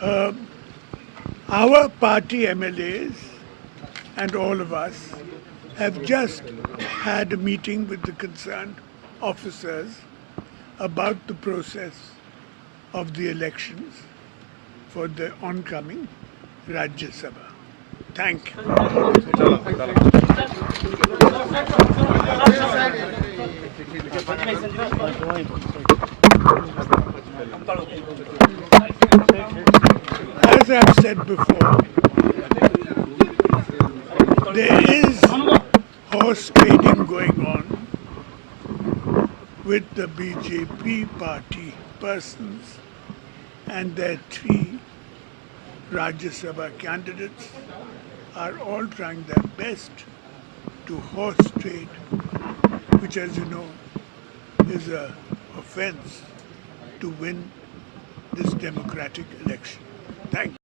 Uh, our party MLAs and all of us have just had a meeting with the concerned officers about the process of the elections for the oncoming Rajya Sabha. Thank you. As I've said before, there is horse trading going on with the BJP party persons and their three Rajya Sabha candidates are all trying their best to horse trade, which, as you know, is an offense to win this democratic election. Thank you.